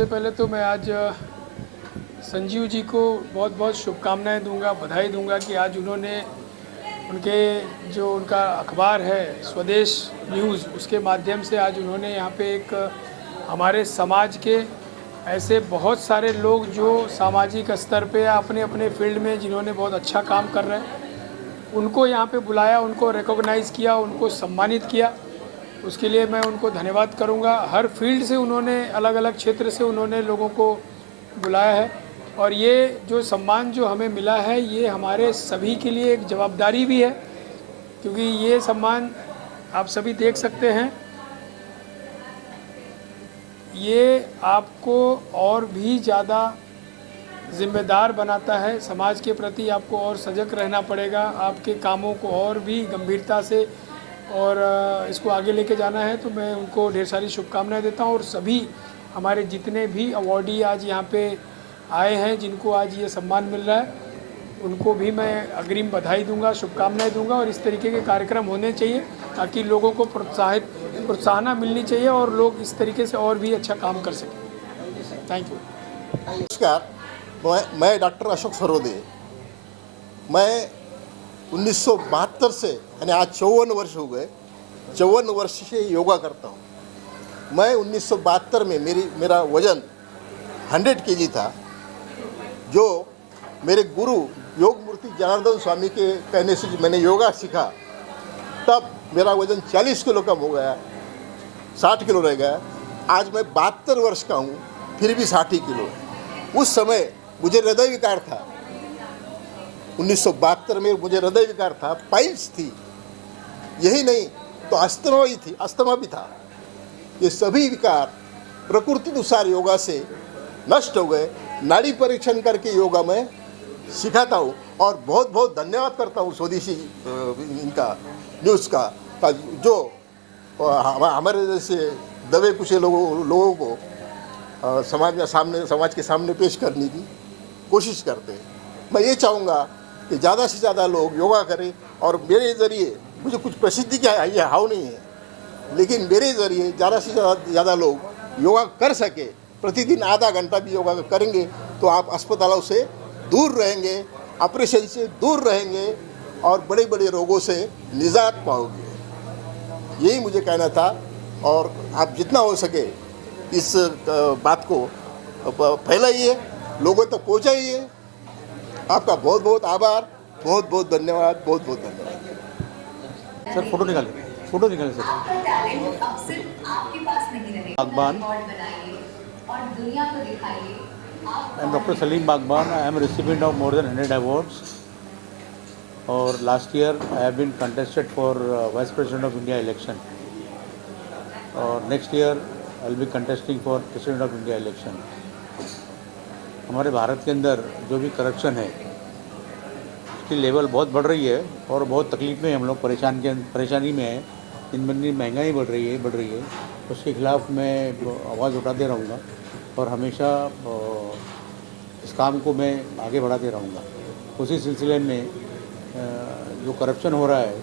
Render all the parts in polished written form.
सबसे पहले तो मैं आज संजीव जी को बहुत बहुत शुभकामनाएं दूंगा, बधाई दूंगा कि आज उन्होंने उनके जो उनका अखबार है स्वदेश न्यूज़, उसके माध्यम से आज उन्होंने यहाँ पे एक हमारे समाज के ऐसे बहुत सारे लोग जो सामाजिक स्तर पे या अपने अपने फील्ड में जिन्होंने बहुत अच्छा काम कर रहे हैं, उनको यहाँ पे बुलाया, उनको रिकॉग्नाइज़ किया, उनको सम्मानित किया। उसके लिए मैं उनको धन्यवाद करूँगा। हर फील्ड से उन्होंने, अलग अलग क्षेत्र से उन्होंने लोगों को बुलाया है और ये जो सम्मान जो हमें मिला है ये हमारे सभी के लिए एक जवाबदारी भी है, क्योंकि ये सम्मान आप सभी देख सकते हैं, ये आपको और भी ज़्यादा जिम्मेदार बनाता है। समाज के प्रति आपको और सजग रहना पड़ेगा, आपके कामों को और भी गंभीरता से और इसको आगे लेके जाना है। तो मैं उनको ढेर सारी शुभकामनाएं देता हूँ और सभी हमारे जितने भी अवॉर्डी आज यहाँ पे आए हैं, जिनको आज ये सम्मान मिल रहा है, उनको भी मैं अग्रिम बधाई दूंगा, शुभकामनाएं दूंगा। और इस तरीके के कार्यक्रम होने चाहिए ताकि लोगों को प्रोत्साहन मिलनी चाहिए और लोग इस तरीके से और भी अच्छा काम कर सकें। Thank you. नमस्कार, मैं डॉक्टर अशोक सरोदे। मैं 1972 से यानी आज 54 वर्ष हो गए, 54 वर्ष से योगा करता हूँ। मैं 1972 में मेरा वज़न 100 kg था, जो मेरे गुरु योग मूर्ति जनार्दन स्वामी के कहने से मैंने योगा सीखा। तब मेरा वज़न 40 किलो कम हो गया, 60 किलो रह गया। आज मैं 72 वर्ष का हूँ, फिर भी 60 किलो है। उस समय मुझे हृदय विकार था, 1972 में मुझे हृदय विकार था, पाइल्स थी, यही नहीं तो अस्थमा भी था। ये सभी विकार प्रकृति अनुसार योगा से नष्ट हो गए। नाड़ी परीक्षण करके योगा में सिखाता हूँ और बहुत बहुत धन्यवाद करता हूँ स्वदेशी इनका न्यूज़ का जो हमारे जैसे दबे कुछ लोगों को समाज के सामने पेश करने की कोशिश करते हैं। मैं ये चाहूँगा कि ज़्यादा से ज़्यादा लोग योगा करें और मेरे ज़रिए, मुझे कुछ प्रसिद्धि का ये हाव नहीं है, लेकिन मेरे ज़रिए ज़्यादा से ज़्यादा लोग योगा कर सके। प्रतिदिन आधा घंटा भी योगा करेंगे तो आप अस्पतालों से दूर रहेंगे, ऑपरेशन से दूर रहेंगे और बड़े बड़े रोगों से निजात पाओगे। यही मुझे कहना था और आप जितना हो सके इस बात को फैलाइए, लोगों तक पहुंचाइए। आपका बहुत बहुत आभार, बहुत बहुत धन्यवाद, बहुत बहुत धन्यवाद। सर फोटो निकालें सर। बागबान, I am Dr. Salim Bagban. I am a recipient of more than 100 awards. और last year I have been contested for Vice President of India election. और next year I will be contesting for President of India election. हमारे भारत के अंदर जो भी corruption है उसकी level बहुत बढ़ रही है और बहुत तकलीफ में हम लोग परेशानी में है। दिन ब दिन महंगाई बढ़ रही है। उसके खिलाफ मैं आवाज़ उठाते रहूँगा और हमेशा इस काम को मैं आगे बढ़ाते रहूँगा। उसी सिलसिले में जो करप्शन हो रहा है,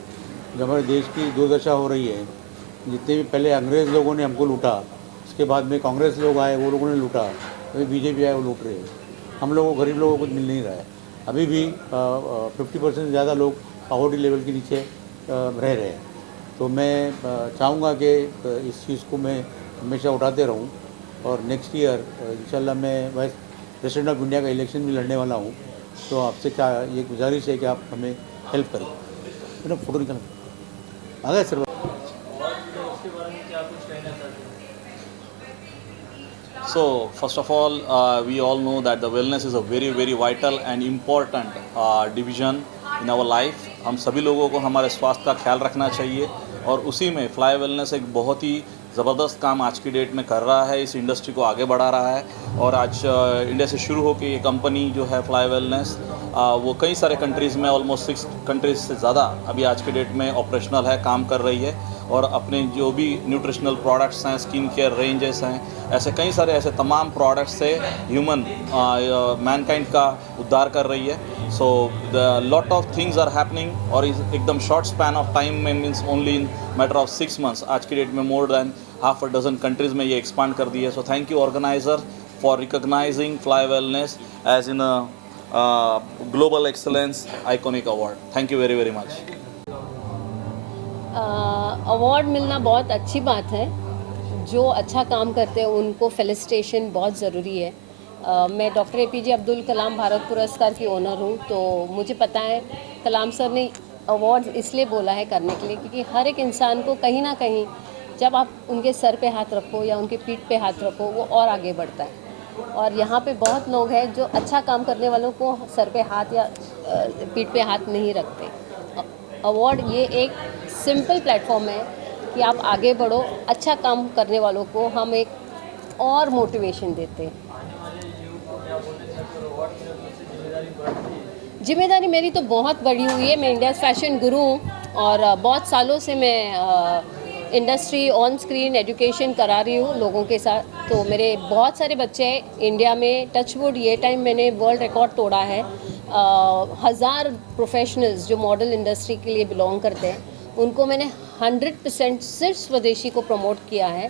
जो हमारे देश की दुर्दशा हो रही है, जितने भी पहले अंग्रेज़ लोगों ने हमको लूटा, उसके बाद में कांग्रेस लोग आए, वो लोगों ने लूटा, अभी बीजेपी आए, वो लूट रहे हैं। हम लोगों को, गरीब लोगों को कुछ मिल नहीं रहा है। अभी भी 50% से ज़्यादा लोग पॉवर्टी लेवल के नीचे रह रहे हैं। तो मैं चाहूँगा कि इस चीज़ को मैं हमेशा उठाते रहूँ और नेक्स्ट ईयर इंशाल्लाह मैं वाइस प्रेसिडेंट ऑफ इंडिया का इलेक्शन भी लड़ने वाला हूँ। तो आपसे ये गुजारिश है कि आप हमें हेल्प करें। तो फोटो निकाल आ गए sir. So first of all, we all know that the wellness is a very very vital and important division in our life. हम सभी लोगों को हमारे स्वास्थ्य का ख्याल रखना चाहिए और उसी में फ्लाई वेलनेस एक बहुत ही ज़बरदस्त काम आज की डेट में कर रहा है, इस इंडस्ट्री को आगे बढ़ा रहा है। और आज इंडिया से शुरू होकर ये कंपनी जो है फ्लाई वेलनेस, वो कई सारे कंट्रीज़ में, ऑलमोस्ट 6 कंट्रीज़ से ज़्यादा अभी आज की डेट में ऑपरेशनल है, काम कर रही है। और अपने जो भी न्यूट्रिशनल प्रोडक्ट्स हैं, स्किन केयर रेंजेस हैं, ऐसे कई सारे ऐसे तमाम प्रोडक्ट्स से ह्यूमन मैनकाइंड का उद्धार कर रही है। So the lot of things are happening और एकदम शॉर्ट स्पैन ऑफ टाइम में, means only in matter of 6 months आज की डेट में more than half a dozen countries में ये एक्सपांड कर दी है। So thank you organizer, for recognizing Fly Wellness as in a Global Excellence Iconic Award. Thank you very, very much. Award मिलना बहुत अच्छी बात है। जो अच्छा काम करते हैं उनको फेलिसिटेशन बहुत ज़रूरी है। मैं डॉक्टर APJ अब्दुल कलाम भारत पुरस्कार की ओनर हूँ, तो मुझे पता है कलाम सर ने अवार्ड इसलिए बोला है करने के लिए क्योंकि हर एक इंसान को कहीं ना कहीं जब आप उनके सर पे हाथ रखो या उनके पीठ पे हाथ रखो वो और आगे बढ़ता है। और यहाँ पे बहुत लोग हैं जो अच्छा काम करने वालों को सर पे हाथ या पीठ पे हाथ नहीं रखते। अवार्ड ये एक सिंपल प्लेटफॉर्म है कि आप आगे बढ़ो, अच्छा काम करने वालों को हम एक और मोटिवेशन देते हैं। जिम्मेदारी मेरी तो बहुत बड़ी हुई है। मैं इंडिया फैशन गुरु हूँ और बहुत सालों से मैं इंडस्ट्री ऑन स्क्रीन एजुकेशन करा रही हूँ लोगों के साथ। तो मेरे बहुत सारे बच्चे हैं इंडिया में। टचवुड ये टाइम मैंने वर्ल्ड रिकॉर्ड तोड़ा है। 1000 प्रोफेशनल्स जो मॉडल इंडस्ट्री के लिए बिलोंग करते हैं उनको मैंने 100% सिर्फ स्वदेशी को प्रमोट किया है।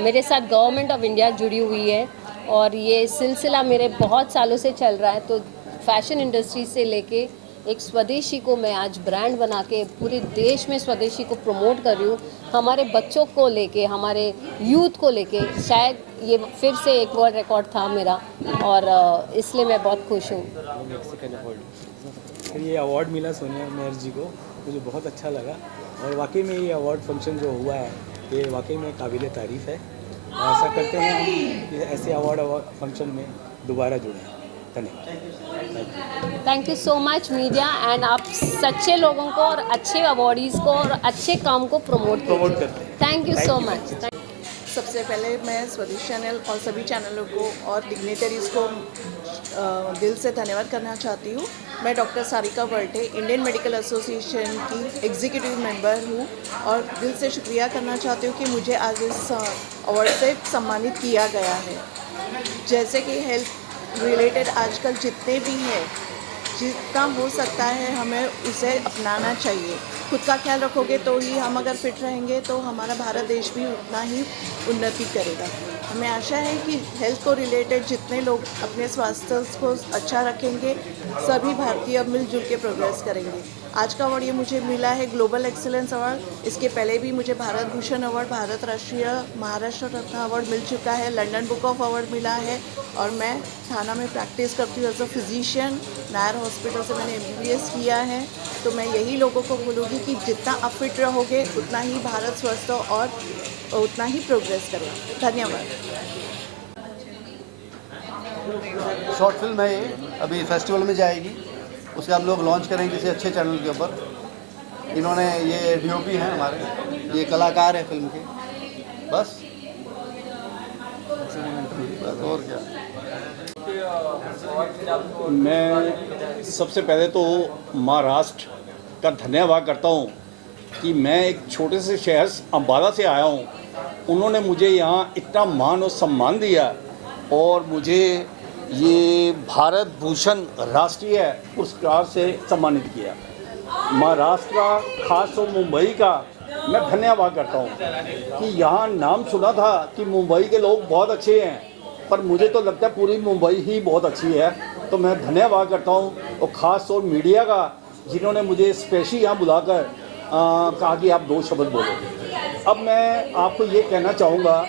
मेरे साथ गवर्नमेंट ऑफ इंडिया जुड़ी हुई है और ये सिलसिला मेरे बहुत सालों से चल रहा है। तो फैशन इंडस्ट्री से लेके एक स्वदेशी को मैं आज ब्रांड बना के पूरे देश में स्वदेशी को प्रमोट कर रही हूँ। हमारे बच्चों को लेके, हमारे यूथ को लेके शायद ये फिर से एक वर्ल्ड रिकॉर्ड था मेरा और इसलिए मैं बहुत खुश हूँ। ये अवार्ड मिला सोनिया मेहर जी को, मुझे बहुत अच्छा लगा और वाकई में ये अवार्ड फंक्शन जो हुआ है ये वाकई में काबिल तारीफ़ है। और ऐसा करते हैं हम कि ऐसे अवार्ड फंक्शन में दोबारा जुड़ें। धन्यवाद। Thank you so much media and आप सच्चे लोगों को और अच्छे अवार्डीज़ को और अच्छे काम को प्रमोट करते हैं। Thank you so much. सबसे पहले मैं स्वदेश चैनल और सभी चैनलों को और डिग्नेटरीज़ को दिल से धन्यवाद करना चाहती हूँ। मैं doctor Sarika Barte Indian medical association की एग्जीक्यूटिव मेंबर हूँ और दिल से शुक्रिया करना चाहती हूँ कि मुझे आज इस अवार्ड से सम्मानित किया गया है। जैसे कि हेल्थ रिलेटेड आजकल जितने भी हैं, जितना हो सकता है हमें उसे अपनाना चाहिए। खुद का ख्याल रखोगे तो ही हम अगर फिट रहेंगे तो हमारा भारत देश भी उतना ही उन्नति करेगा। हमें आशा है कि हेल्थ को रिलेटेड जितने लोग अपने स्वास्थ्य को अच्छा रखेंगे सभी भारतीय मिलजुल के प्रोग्रेस करेंगे। आज का अवार्ड ये मुझे मिला है ग्लोबल एक्सीलेंस अवार्ड। इसके पहले भी मुझे भारत भूषण अवार्ड, भारत राष्ट्रीय महाराष्ट्र रत्न अवार्ड मिल चुका है, लंदन बुक ऑफ अवार्ड मिला है और मैं थाना में प्रैक्टिस करती हूँ as a physician. Nair hospital से मैंने MBBS किया है। तो मैं यही लोगों को बोलूँगी कि जितना आप फिट रहोगे उतना ही भारत स्वस्थ और उतना ही प्रोग्रेस करेगा। धन्यवाद। शॉर्ट फिल्म है ये, अभी फेस्टिवल में जाएगी, उसे हम लोग लॉन्च करेंगे किसी अच्छे चैनल के ऊपर। इन्होंने ये DOP हैं हमारे, ये कलाकार हैं फिल्म के। बस और क्या। मैं सबसे पहले तो महाराष्ट्र का धन्यवाद करता हूँ कि मैं एक छोटे से शहर अम्बाला से आया हूँ। उन्होंने मुझे यहाँ इतना मान और सम्मान दिया और मुझे ये भारत भूषण राष्ट्रीय पुरस्कार से सम्मानित किया। महाराष्ट्र का, खास तो मुंबई का मैं धन्यवाद करता हूँ कि यहाँ नाम सुना था कि मुंबई के लोग बहुत अच्छे हैं, पर मुझे तो लगता है पूरी मुंबई ही बहुत अच्छी है। तो मैं धन्यवाद करता हूँ और ख़ास तौर मीडिया का, जिन्होंने मुझे स्पेशली यहाँ बुलाकर कहा कि आप 2 शब्द बोलो। अब मैं आपको ये कहना चाहूँगा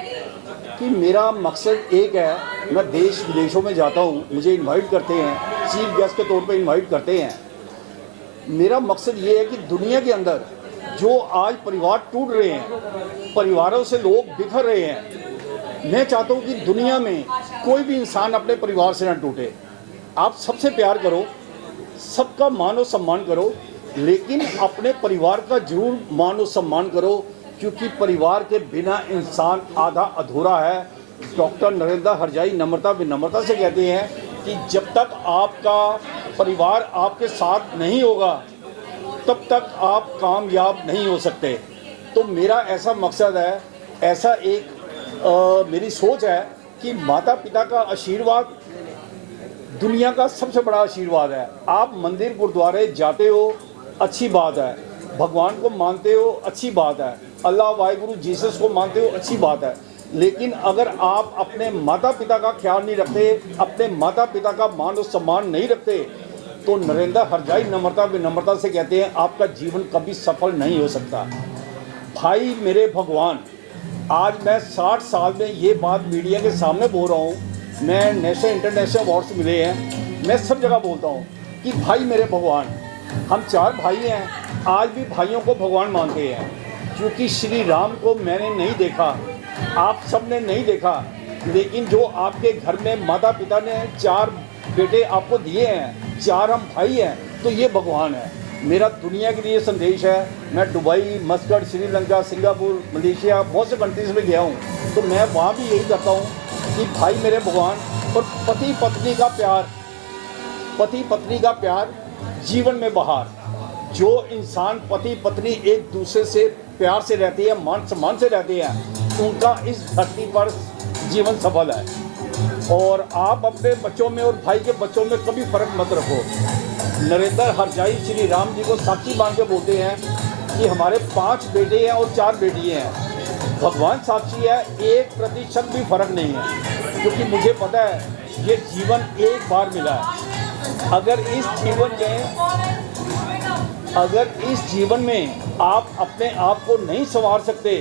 कि मेरा मकसद एक है। मैं देश विदेशों में जाता हूँ, मुझे इनवाइट करते हैं, चीफ गेस्ट के तौर पे इनवाइट करते हैं। मेरा मकसद ये है कि दुनिया के अंदर जो आज परिवार टूट रहे हैं, परिवारों से लोग बिखर रहे हैं, मैं चाहता हूँ कि दुनिया में कोई भी इंसान अपने परिवार से ना टूटे। आप सबसे प्यार करो, सबका मान और सम्मान करो, लेकिन अपने परिवार का जरूर मान और सम्मान करो, क्योंकि परिवार के बिना इंसान आधा अधूरा है। डॉक्टर नरेंद्र हरजाई नम्रता विनम्रता से कहते हैं कि जब तक आपका परिवार आपके साथ नहीं होगा तब तक आप कामयाब नहीं हो सकते। तो मेरा ऐसा मकसद है, ऐसा एक मेरी सोच है कि माता पिता का आशीर्वाद दुनिया का सबसे बड़ा आशीर्वाद है। आप मंदिर गुरुद्वारे जाते हो, अच्छी बात है, भगवान को मानते हो, अच्छी बात है, अल्लाह वाहिगुरु जीसस को मानते हो, अच्छी बात है, लेकिन अगर आप अपने माता पिता का ख्याल नहीं रखते, अपने माता पिता का मान और सम्मान नहीं रखते, तो नरेंद्र हरजाई नम्रता विनम्रता से कहते हैं आपका जीवन कभी सफल नहीं हो सकता। भाई मेरे भगवान, आज मैं 60 साल में ये बात मीडिया के सामने बोल रहा हूँ, मैं नेशनल इंटरनेशनल अवार्ड्स मिले हैं, मैं सब जगह बोलता हूँ कि भाई मेरे भगवान, हम 4 भाई हैं, आज भी भाइयों को भगवान मानते हैं। क्योंकि श्री राम को मैंने नहीं देखा, आप सब ने नहीं देखा, लेकिन जो आपके घर में माता पिता ने 4 बेटे आपको दिए हैं, 4 हम भाई हैं, तो ये भगवान है। मेरा दुनिया के लिए संदेश है, मैं Dubai, Muscat, Sri Lanka, Singapore, Malaysia, बहुत से कंट्रीज़ में गया हूँ, तो मैं वहाँ भी यही करता हूँ कि भाई मेरे भगवान। और पति पत्नी का प्यार, पति पत्नी का प्यार जीवन में बहार। जो इंसान पति पत्नी एक दूसरे से प्यार से रहते हैं, मान सम्मान से रहते हैं, उनका इस धरती पर जीवन सफल है। और आप अपने बच्चों में और भाई के बच्चों में कभी फ़र्क मत रखो। नरेंद्र हरजाई श्री राम जी को साक्षी मान के बोलते हैं कि हमारे 5 बेटे हैं और 4 बेटियाँ हैं। भगवान साक्षी है, 1% भी फर्क नहीं है, क्योंकि मुझे पता है ये जीवन एक बार मिला है। अगर इस जीवन में आप अपने आप को नहीं संवार सकते,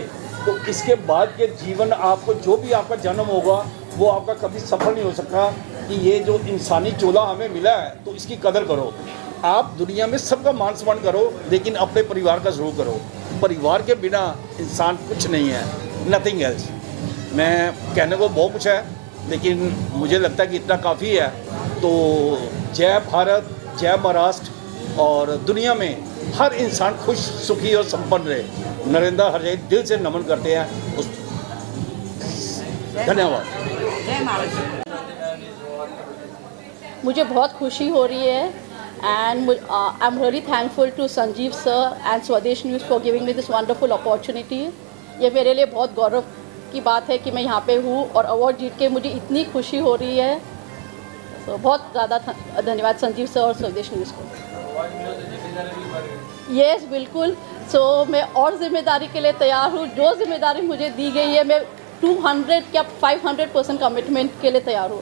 तो इसके बाद के जीवन आपको जो भी आपका जन्म होगा वो आपका कभी सफल नहीं हो सकता। कि ये जो इंसानी चोला हमें मिला है, तो इसकी कदर करो। आप दुनिया में सबका मान सम्मान करो, लेकिन अपने परिवार का ज़रूर करो। परिवार के बिना इंसान कुछ नहीं है, नथिंग एल्स। मैं कहने को बहुत कुछ है, लेकिन मुझे लगता है कि इतना काफ़ी है। तो जय भारत, जय महाराष्ट्र, और दुनिया में हर इंसान खुश, सुखी और संपन्न रहे। नरेंद्र हरजाई दिल से नमन करते हैं। धन्यवाद। मुझे बहुत खुशी हो रही है and I am really thankful to Sanjeev sir and Swadesh news for giving me this wonderful opportunity. ये मेरे लिए बहुत गौरव की बात है कि मैं यहाँ पे हूँ और अवार्ड जीत के मुझे इतनी खुशी हो रही है। तो बहुत ज़्यादा धन्यवाद संजीव सर और स्वदेश न्यूज़ को। यस बिल्कुल। सो मैं और जिम्मेदारी के लिए तैयार हूँ। जो जिम्मेदारी मुझे दी गई है, मैं 200 या 500% कमिटमेंट के लिए तैयार हूँ।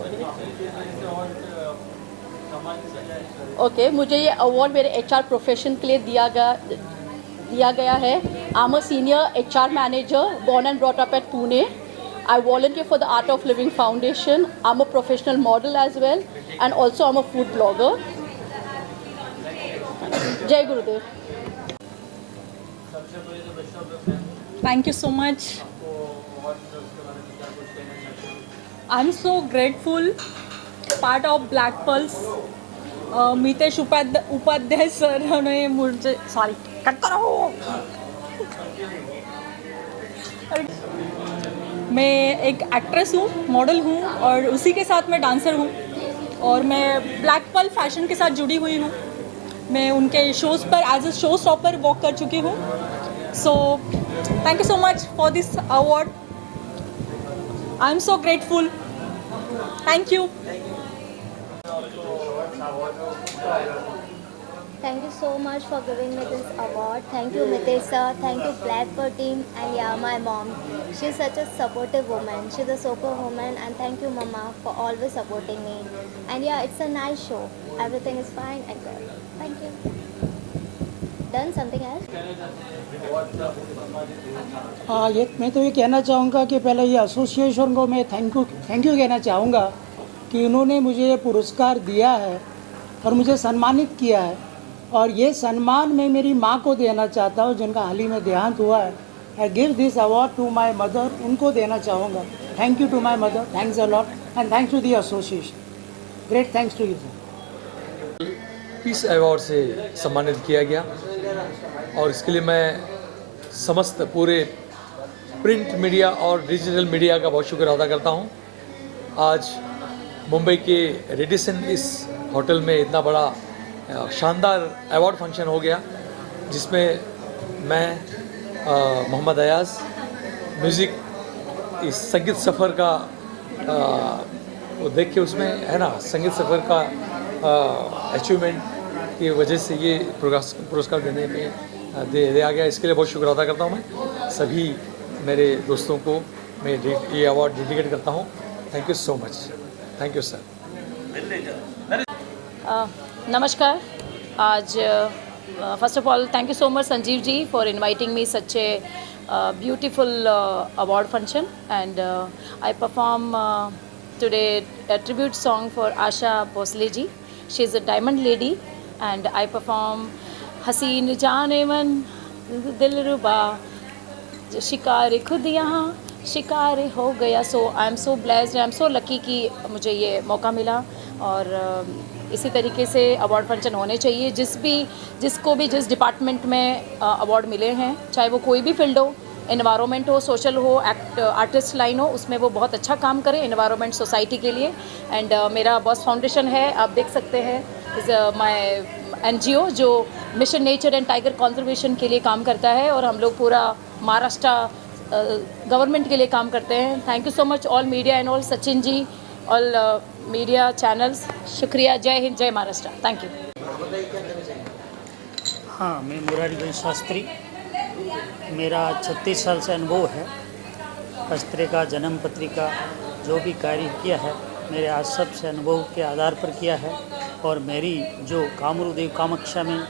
ओके, मुझे ये अवार्ड मेरे HR प्रोफेशन के लिए दिया गया है। I am a senior HR manager born and brought up at Pune. I volunteer for the Art of Living Foundation. I'm a professional model as well, and also I'm a food blogger. Jai Gurudev. Thank you so much. I'm so grateful, part of Black Pulse. Mitesh Upadhyay sir ने मुझे sorry cut करो। मैं एक actress हूँ, model हूँ, और उसी के साथ मैं डांसर हूँ, और मैं ब्लैक पर्ल फैशन के साथ जुड़ी हुई हूँ। मैं उनके शोज़ पर as a show stopper walk कर चुकी हूँ। So thank you so much for this award. I am so grateful. Thank you. Thank you so much for giving me this award. Thank you Mitesh sir, thank you Black Pearl team, and yeah, my mom. She's such a supportive woman. She's a superwoman, and thank you mama for always supporting me. And yeah, it's a nice show. Everything is fine and good. Thank you. Done something else? ये मैं तो ये कहना चाहूँगा कि पहले ये association को मैं थैंक यू कहना चाहूँगा कि उन्होंने मुझे ये पुरस्कार दिया है और मुझे सम्मानित किया है। और ये सम्मान मैं मेरी माँ को देना चाहता हूँ, जिनका हाल ही में देहांत हुआ है। I give this award to my mother, उनको देना चाहूँगा। Thank you to my mother, thanks a lot, and thanks to the association. Great thanks to you sir. Peace award से सम्मानित किया गया, और इसके लिए मैं समस्त पूरे प्रिंट मीडिया और डिजिटल मीडिया का बहुत शुक्र अदा करता हूँ। आज मुंबई के रेडिसन इस होटल में इतना बड़ा शानदार अवार्ड फंक्शन हो गया, जिसमें मैं मोहम्मद अयाज म्यूज़िक इस संगीत सफ़र का वो देख के, उसमें है ना, संगीत सफ़र का अचीवमेंट की वजह से ये पुरस्कार देने में दिया गया। इसके लिए बहुत शुक्र अदा करता हूँ मैं सभी मेरे दोस्तों को मैं ये अवार्ड डेडिकेट करता हूँ। Thank you so much. Thank you sir. नमस्कार। आज first of all thank you so much Sanjeev ji for inviting me such a beautiful award function, and I perform today a tribute song for Asha Bhosle ji. She is a diamond lady, and I perform Haseen Jaane Man Dilruba शिकार खुद यहाँ शिकार हो गया. So I am so blessed, I am so lucky कि मुझे ये मौका मिला. और इसी तरीके से अवार्ड फंक्शन होने चाहिए. जिसको भी जिस डिपार्टमेंट में अवार्ड मिले हैं, चाहे वो कोई भी फील्ड हो, एनवायरनमेंट हो, सोशल हो, आर्टिस्ट लाइन हो, उसमें वो बहुत अच्छा काम करें एनवायरनमेंट सोसाइटी के लिए. एंड मेरा बॉस फाउंडेशन है, आप देख सकते हैं, इज़ माय NGO जो mission nature and tiger conservation के लिए काम करता है, और हम लोग पूरा महाराष्ट्र गवर्नमेंट के लिए काम करते हैं. Thank you so much all media and all, Sachin ji, all media channels. शुक्रिया. जय हिंद, जय महाराष्ट्र. Thank you. हाँ, मैं मुरारी शास्त्री. मेरा 36 साल से अनुभव है. पत्रिका, जन्म पत्रिका जो भी कार्य किया है, मेरे आज सब से अनुभव के आधार पर किया है. और मेरी जो कामरूदेव कामाक्षा में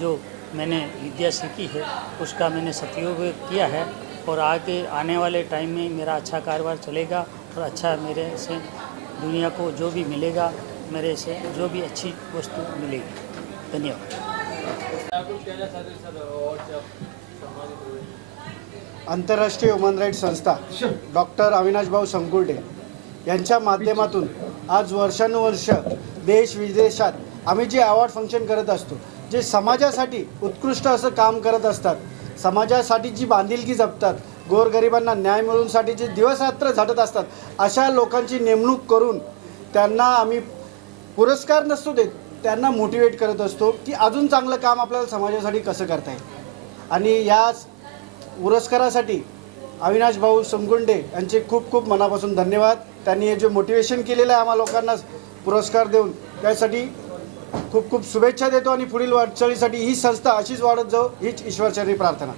जो मैंने विद्या सीखी है, उसका मैंने सदुपयोग किया है. और आगे आने वाले टाइम में मेरा अच्छा कारोबार चलेगा, और अच्छा मेरे से दुनिया को जो भी मिलेगा, मेरे से जो भी अच्छी वस्तु मिलेगी. धन्यवाद. आंतरराष्ट्रीय ह्युमन राईट्स संस्था डॉक्टर अविनाश भाऊ संकुर्डे यांच्या माध्यमातून आज वर्षानुवर्ष देश विदेशात आम्ही जे अवॉर्ड फंक्शन करत असतो, जे समाजासाठी उत्कृष्ट असं काम करत असतात, समाजासाठी जी बांधिलकी जपतात, गोरगरिबांना न्याय मिळवण्यासाठी जे दिवसरात्र झटत असतात, अशा लोकांची नेमणूक करून त्यांना आम्ही पुरस्कार नसतो देत, त्यांना मोटिवेट करत असतो की अजून चांगलं काम आपल्याला समाजासाठी कसं करता येईल. आणि या पुरस्कारासाठी अविनाश भाऊ संकुंडे यांचे खूप खूप मनापासून धन्यवाद. त्यांनी हे जे मोटिवेशन केलेलं आहे आम्हा लोकांना पुरस्कार देऊन, त्यासाठी खूप खूप शुभेच्छा देतो. आणि पुढील वाटचालीसाठी ही संस्था अशीच वाढत जाओ, हीच ईश्वरचरणी प्रार्थना.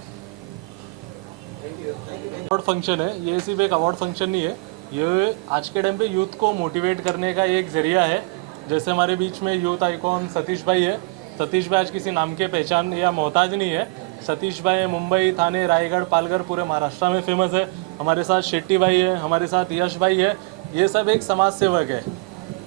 अवार्ड फंक्शन है, ये सिर्फ एक अवार्ड फंक्शन नहीं है, ये आज के टाइम पे यूथ को मोटिवेट करने का एक ज़रिया है. जैसे हमारे बीच में यूथ आइकॉन सतीश भाई है. सतीश भाई आज किसी नाम के पहचान या मोहताज नहीं है. सतीश भाई मुंबई, थाने, रायगढ़, पालघर पूरे महाराष्ट्र में फेमस है. हमारे साथ शेट्टी भाई है, हमारे साथ यश भाई है. ये सब एक समाज सेवक है.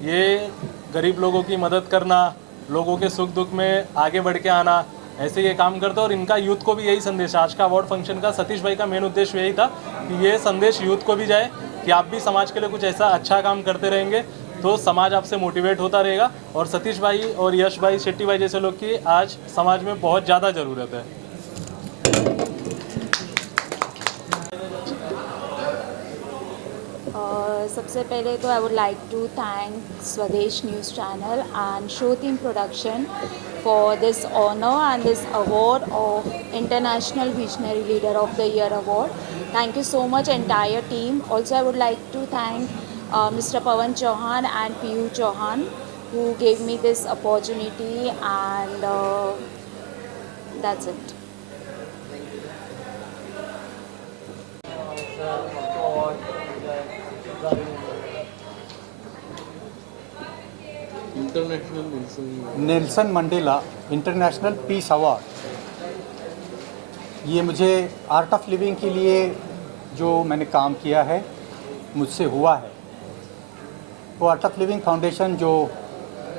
ये गरीब लोगों की मदद करना, लोगों के सुख दुख में आगे बढ़ के आना, ऐसे ये काम करते हैं. और इनका यूथ को भी यही संदेश, आज का अवार्ड फंक्शन का सतीश भाई का मेन उद्देश्य यही था कि ये संदेश यूथ को भी जाए कि आप भी समाज के लिए कुछ ऐसा अच्छा काम करते रहेंगे तो समाज आपसे मोटिवेट होता रहेगा. और सतीश भाई और यश भाई, शेट्टी भाई जैसे लोग की आज समाज में बहुत ज़्यादा ज़रूरत है. सबसे पहले तो I would like to thank Swadesh news channel and show team production for this honor and this award of International Visionary Leader of the Year award. Thank you so much entire team. Also I would like to thank Mr. Pawan Chauhan and Piyu Chauhan who gave me this opportunity, and that's it. Nelson Mandela international peace award, ये मुझे art of living के लिए जो मैंने काम किया है मुझसे हुआ है. वो आर्ट ऑफ लिविंग फाउंडेशन जो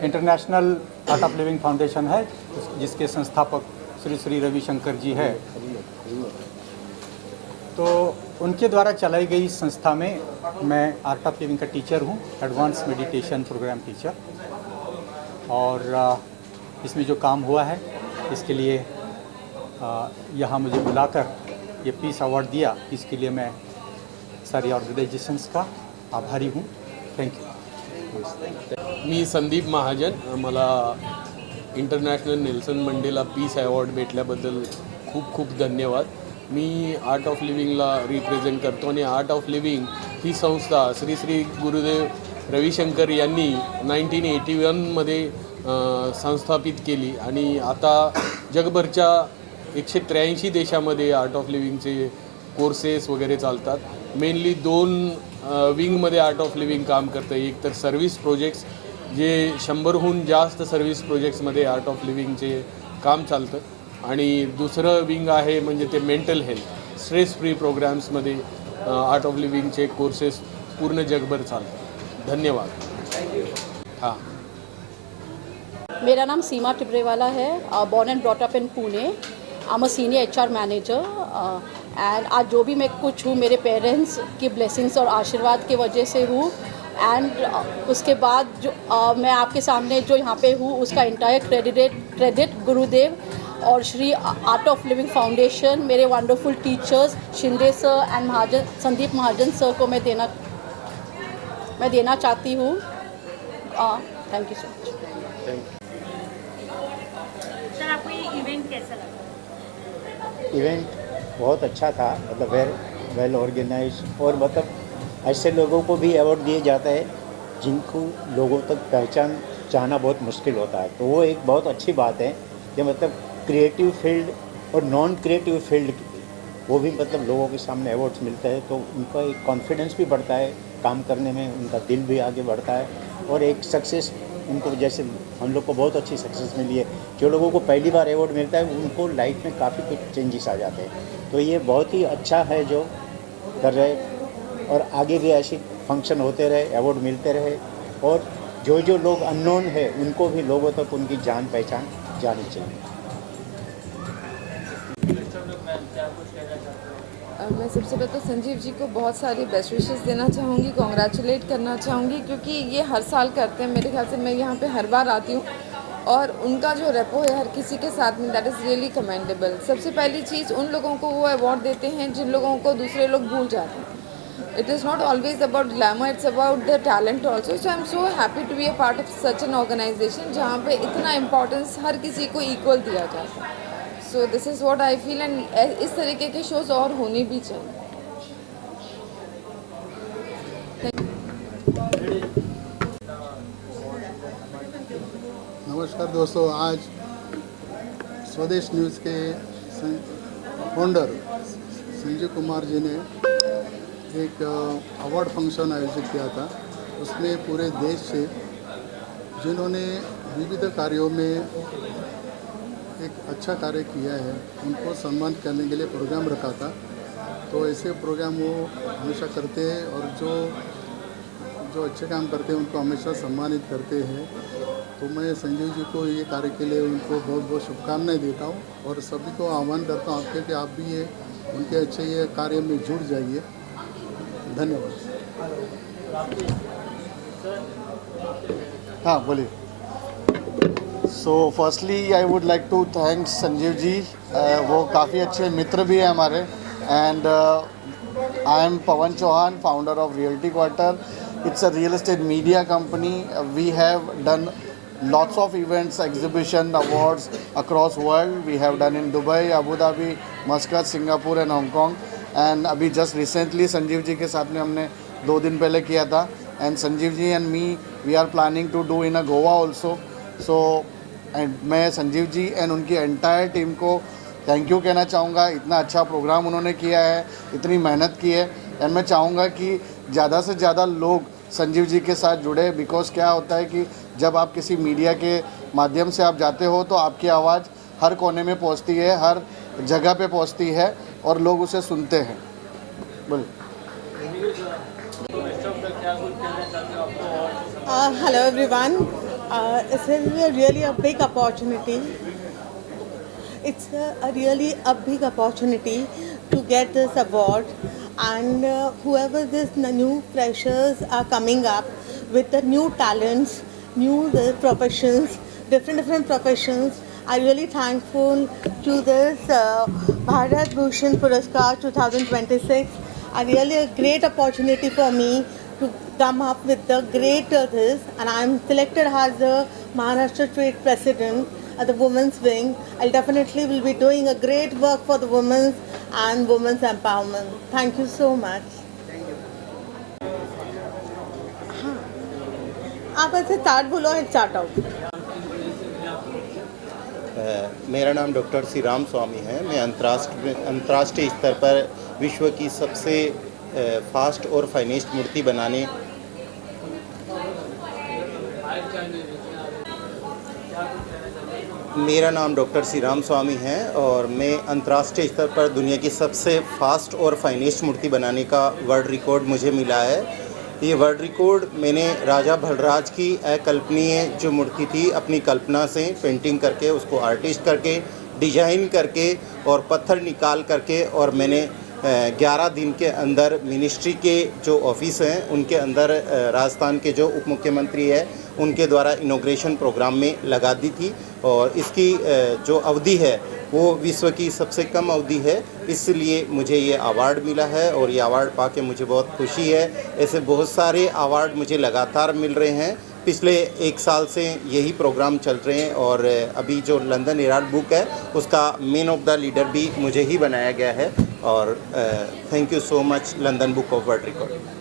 international art of living foundation है, जिसके संस्थापक श्री श्री रविशंकर जी है, तो उनके द्वारा चलाई गई संस्था में मैं आर्ट ऑफ लिविंग का टीचर हूँ, एडवांस मेडिटेशन प्रोग्राम टीचर. और इसमें जो काम हुआ है इसके लिए यहाँ मुझे बुलाकर ये पीस अवार्ड दिया, इसके लिए मैं सारी ऑर्गेनाइजेशंस का आभारी हूँ. Thank you. मी संदीप महाजन. मला international Nelson Mandela peace award भेटल्याबद्दल खूप खूप धन्यवाद. मी आर्ट ऑफ लिव्हिंगला रिप्रेझेंट करतो आणि आर्ट ऑफ लिव्हिंग ही संस्था श्री श्री गुरुदेव रविशंकर यांनी 1981मध्ये संस्थापित केली आणि आता जगभरच्या 183 देशामध्ये आर्ट ऑफ लिव्हिंगचे कोर्सेस वगैरे चालतात. मेनली दोन विंगमध्ये आर्ट ऑफ लिव्हिंग काम करतं. एक तर सर्व्हिस प्रोजेक्ट्स जे 100हून जास्त सर्व्हिस प्रोजेक्ट्समध्ये आर्ट ऑफ लिव्हिंगचे काम चालतं आणि दुसरं विंग आहे म्हणजे ते मेंटल हेल्थ स्ट्रेस फ्री प्रोग्राम्समध्ये आर्ट ऑफ लिव्हिंगचे कोर्सेस पूर्ण जगभर चालतात. धन्यवाद. हां. मेरा नाम सीमा टिबरेवाला है, born and brought up in Pune. I am a senior HR manager and आज जो भी मैं कुछ हूँ मेरे पेरेंट्स की ब्लेसिंग्स और आशीर्वाद की वजह से हूँ. एंड उसके बाद जो मैं आपके सामने जो यहाँ पे हूँ उसका इंटायर क्रेडिट गुरुदेव और Shri art of living foundation, मेरे wonderful teachers Shinde sir and Sandeep Mahajan sir को मैं देना चाहती हूँ. Thank you so much. Sir आपको ये इवेंट कैसा लगा? इवेंट बहुत अच्छा था, मतलब वेल ऑर्गेनाइज और मतलब ऐसे लोगों को भी अवार्ड दिए जाता है जिनको लोगों तक पहचान जाना बहुत मुश्किल होता है. तो वो एक बहुत अच्छी बात है कि मतलब क्रिएटिव फील्ड और नॉन क्रिएटिव फील्ड वो भी मतलब लोगों के सामने अवार्ड्स मिलते हैं तो उनका एक कॉन्फिडेंस भी बढ़ता है काम करने में, उनका दिल भी आगे बढ़ता है और एक सक्सेस उनको, जैसे हम लोग को बहुत अच्छी सक्सेस मिली है. जो लोगों को पहली बार अवार्ड मिलता है उनको लाइफ में काफ़ी कुछ चेंजेस आ जाते हैं. तो ये बहुत ही अच्छा है जो कर रहे और आगे भी ऐसे फंक्शन होते रहे, अवार्ड मिलते रहे और जो लोग अननोन है उनको भी लोगों तक उनकी जान पहचान जानी चाहिए. मैं सबसे पहले तो संजीव जी को बहुत सारी बेस्ट विशेस देना चाहूँगी, कॉन्ग्रेचुलेट करना चाहूँगी क्योंकि ये हर साल करते हैं. मेरे ख्याल से मैं यहाँ पे हर बार आती हूँ और उनका जो रेपो है हर किसी के साथ में दैट इज़ रियली कमेंडेबल. सबसे पहली चीज़ उन लोगों को वो अवार्ड देते हैं जिन लोगों को दूसरे लोग भूल जाते हैं. It is not always about glamour, it's about the talent also. So I'm so happy to be a part of such an organization जहाँ पे इतना importance हर किसी को equal दिया जाता है. So this is what I feel and इस तरीके के shows और होने भी चाहिए. नमस्कार दोस्तों, आज स्वदेश न्यूज़ के फाउंडर संजीव कुमार जी ने एक अवार्ड फंक्शन आयोजित किया था. उसमें पूरे देश से जिन्होंने विविध कार्यों में एक अच्छा कार्य किया है उनको सम्मानित करने के लिए प्रोग्राम रखा था. तो ऐसे प्रोग्राम वो हमेशा करते हैं और जो अच्छे काम करते हैं उनको हमेशा सम्मानित करते हैं. तो मैं संजीव जी को ये कार्य के लिए उनको बहुत बहुत शुभकामनाएं देता हूँ और सभी को आह्वान करता हूँ आपके कि आप भी ये उनके अच्छे ये कार्य में जुड़ जाइए. धन्यवाद. हाँ बोलिए. So firstly I would like to thank Sanjeev ji. वो काफ़ी अच्छे मित्र भी हैं हमारे. And I am Pawan Chauhan, founder of Realty Quarter. It's a real estate media company. We have done lots of events, exhibition, awards across world. We have done in Dubai, Abu Dhabi, Muscat, Singapore and Hong Kong. And अभी just recently Sanjeev ji के साथ में हमने 2 दिन पहले किया था. And Sanjeev ji and me, we are planning to do in a Goa also. So and मैं संजीव जी and उनकी entire team को थैंक यू कहना चाहूँगा. इतना अच्छा प्रोग्राम उन्होंने किया है, इतनी मेहनत की है. एंड मैं चाहूँगा कि ज़्यादा से ज़्यादा लोग संजीव जी के साथ जुड़े. बिकॉज क्या होता है कि जब आप किसी मीडिया के माध्यम से आप जाते हो तो आपकी आवाज़ हर कोने में पहुंचती है, हर जगह पे पहुंचती है और लोग उसे सुनते हैं. बोलिए. Hello everyone. It's really a big opportunity. It's really a big opportunity to get this award. And whoever these new freshers are coming up with the new talents, new professions, different professions, I'm really thankful to this Bharat Bhushan Puraskar 2026. Really a great opportunity for me to come up with the great this, and I'm selected as the Maharashtra State President at the Women's Wing. I definitely will be doing a great work for the women and women's empowerment. Thank you so much. हाँ, आप ऐसे start बोलो and start out. मेरा नाम doctor Shri Ram स्वामी है. मैं अंतर्राष्ट्रीय स्तर पर विश्व की सबसे फास्ट और फाइनेस्ट मूर्ति बनाने मेरा नाम डॉक्टर श्री राम स्वामी है और मैं अंतर्राष्ट्रीय स्तर पर दुनिया की सबसे फास्ट और फाइनेस्ट मूर्ति बनाने का वर्ल्ड रिकॉर्ड मुझे मिला है। ये वर्ल्ड रिकॉर्ड मैंने राजा भलराज की अकल्पनीय जो मूर्ति थी अपनी कल्पना से पेंटिंग करके उसको आर्टिस्ट करके डिजाइन करके और पत्थर निकाल करके और मैंने 11 दिन के अंदर मिनिस्ट्री के जो ऑफिस हैं उनके अंदर राजस्थान के जो उप मुख्यमंत्री है उनके द्वारा इनॉग्रेशन प्रोग्राम में लगा दी थी और इसकी जो अवधि है वो विश्व की सबसे कम अवधि है, इसलिए मुझे ये अवार्ड मिला है और ये अवार्ड पाके मुझे बहुत खुशी है। ऐसे बहुत सारे अवार्ड मुझे लगातार मिल रहे हैं, पिछले 1 साल से यही प्रोग्राम चल रहे हैं और अभी जो लंदन हेराल्ड बुक है उसका मैन ऑफ द लीडर भी मुझे ही बनाया गया है और thank you so much London book of world record.